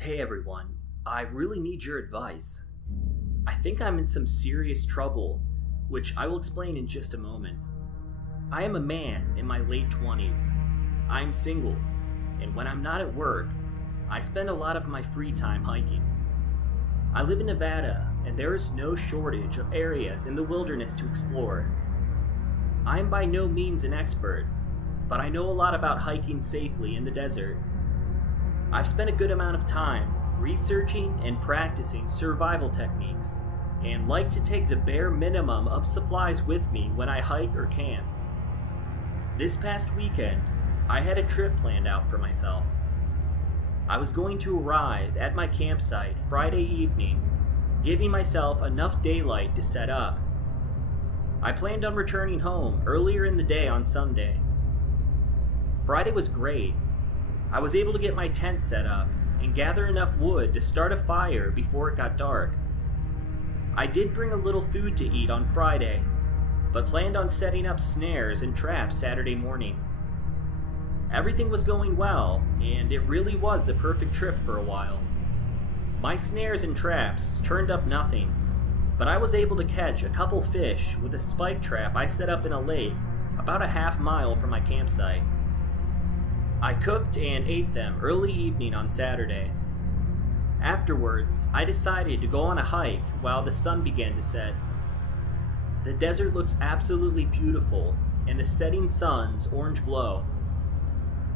Hey everyone, I really need your advice. I think I'm in some serious trouble, which I will explain in just a moment. I am a man in my late 20s. I am single, and when I'm not at work, I spend a lot of my free time hiking. I live in Nevada, and there is no shortage of areas in the wilderness to explore. I am by no means an expert, but I know a lot about hiking safely in the desert. I've spent a good amount of time researching and practicing survival techniques, and like to take the bare minimum of supplies with me when I hike or camp. This past weekend, I had a trip planned out for myself. I was going to arrive at my campsite Friday evening, giving myself enough daylight to set up. I planned on returning home earlier in the day on Sunday. Friday was great. I was able to get my tent set up and gather enough wood to start a fire before it got dark. I did bring a little food to eat on Friday, but planned on setting up snares and traps Saturday morning. Everything was going well, and it really was the perfect trip for a while. My snares and traps turned up nothing, but I was able to catch a couple fish with a spike trap I set up in a lake about a half mile from my campsite. I cooked and ate them early evening on Saturday. Afterwards, I decided to go on a hike while the sun began to set. The desert looks absolutely beautiful in the setting sun's orange glow.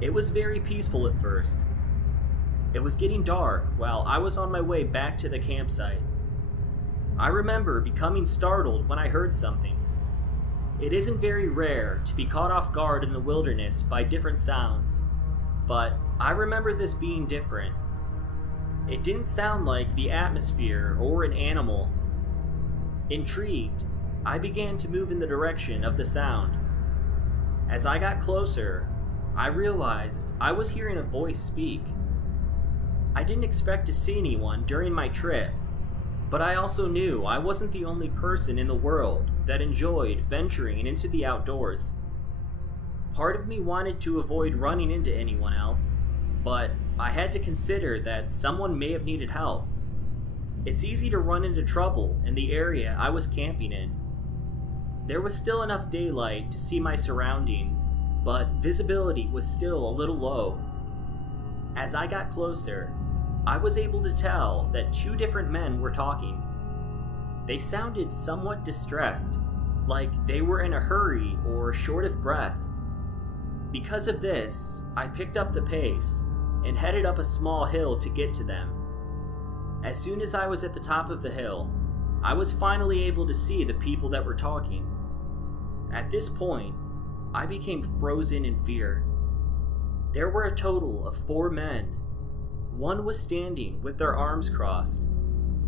It was very peaceful at first. It was getting dark while I was on my way back to the campsite. I remember becoming startled when I heard something. It isn't very rare to be caught off guard in the wilderness by different sounds, but I remember this being different. It didn't sound like the atmosphere or an animal. Intrigued, I began to move in the direction of the sound. As I got closer, I realized I was hearing a voice speak. I didn't expect to see anyone during my trip, but I also knew I wasn't the only person in the world that enjoyed venturing into the outdoors. Part of me wanted to avoid running into anyone else, but I had to consider that someone may have needed help. It's easy to run into trouble in the area I was camping in. There was still enough daylight to see my surroundings, but visibility was still a little low. As I got closer, I was able to tell that two different men were talking. They sounded somewhat distressed, like they were in a hurry or short of breath. Because of this, I picked up the pace and headed up a small hill to get to them. As soon as I was at the top of the hill, I was finally able to see the people that were talking. At this point, I became frozen in fear. There were a total of 4 men. One was standing with their arms crossed,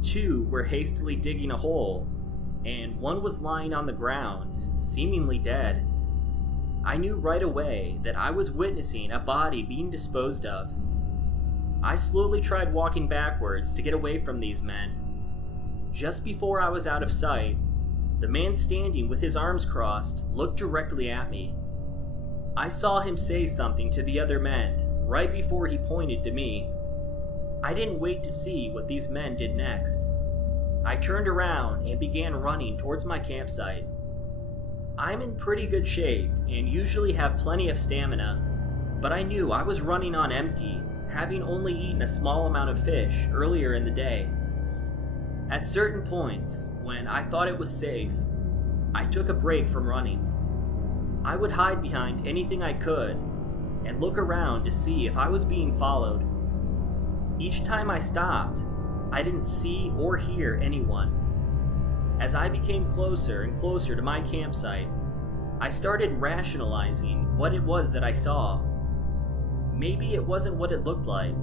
2 were hastily digging a hole, and 1 was lying on the ground, seemingly dead. I knew right away that I was witnessing a body being disposed of. I slowly tried walking backwards to get away from these men. Just before I was out of sight, the man standing with his arms crossed looked directly at me. I saw him say something to the other men right before he pointed to me. I didn't wait to see what these men did next. I turned around and began running towards my campsite. I'm in pretty good shape and usually have plenty of stamina, but I knew I was running on empty, having only eaten a small amount of fish earlier in the day. At certain points, when I thought it was safe, I took a break from running. I would hide behind anything I could and look around to see if I was being followed. Each time I stopped, I didn't see or hear anyone. As I became closer and closer to my campsite, I started rationalizing what it was that I saw. Maybe it wasn't what it looked like.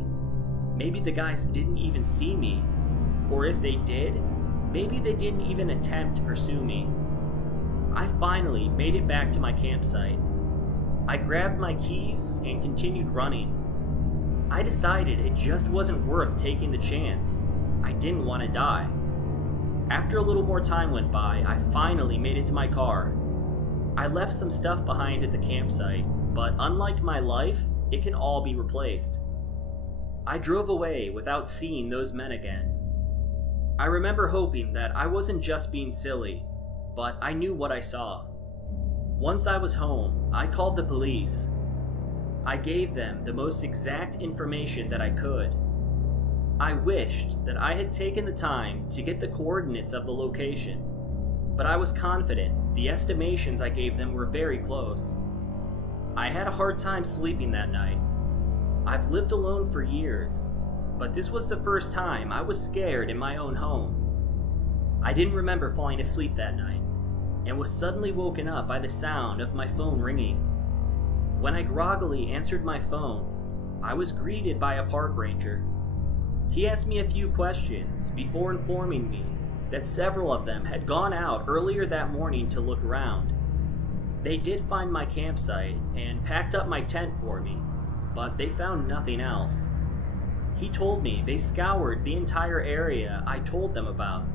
Maybe the guys didn't even see me. Or if they did, maybe they didn't even attempt to pursue me. I finally made it back to my campsite. I grabbed my keys and continued running. I decided it just wasn't worth taking the chance. I didn't want to die. After a little more time went by, I finally made it to my car. I left some stuff behind at the campsite, but unlike my life, it can all be replaced. I drove away without seeing those men again. I remember hoping that I wasn't just being silly, but I knew what I saw. Once I was home, I called the police. I gave them the most exact information that I could. I wished that I had taken the time to get the coordinates of the location, but I was confident the estimations I gave them were very close. I had a hard time sleeping that night. I've lived alone for years, but this was the first time I was scared in my own home. I didn't remember falling asleep that night, and was suddenly woken up by the sound of my phone ringing. When I groggily answered my phone, I was greeted by a park ranger. He asked me a few questions before informing me that several of them had gone out earlier that morning to look around. They did find my campsite and packed up my tent for me, but they found nothing else. He told me they scoured the entire area I told them about,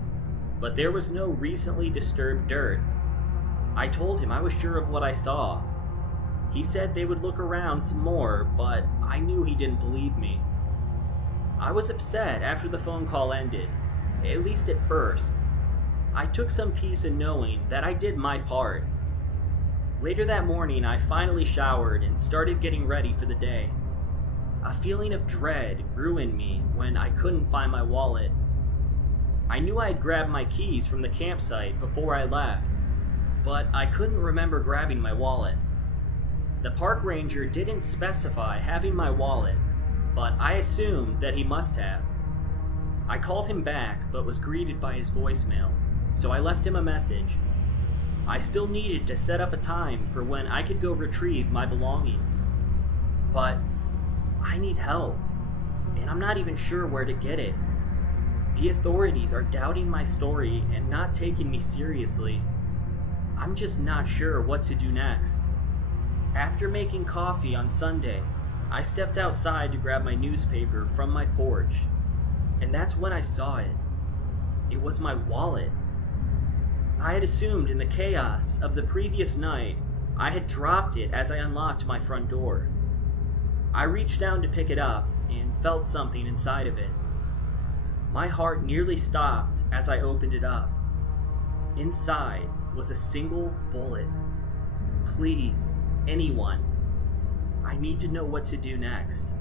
but there was no recently disturbed dirt. I told him I was sure of what I saw. He said they would look around some more, but I knew he didn't believe me. I was upset after the phone call ended, at least at first. I took some peace in knowing that I did my part. Later that morning, I finally showered and started getting ready for the day. A feeling of dread grew in me when I couldn't find my wallet. I knew I had grabbed my keys from the campsite before I left, but I couldn't remember grabbing my wallet. The park ranger didn't specify having my wallet, but I assumed that he must have. I called him back, but was greeted by his voicemail, so I left him a message. I still needed to set up a time for when I could go retrieve my belongings. But I need help, and I'm not even sure where to get it. The authorities are doubting my story and not taking me seriously. I'm just not sure what to do next. After making coffee on Sunday, I stepped outside to grab my newspaper from my porch, and that's when I saw it. It was my wallet. I had assumed in the chaos of the previous night, I had dropped it as I unlocked my front door. I reached down to pick it up and felt something inside of it. My heart nearly stopped as I opened it up. Inside was a single bullet. Please, anyone, I need to know what to do next.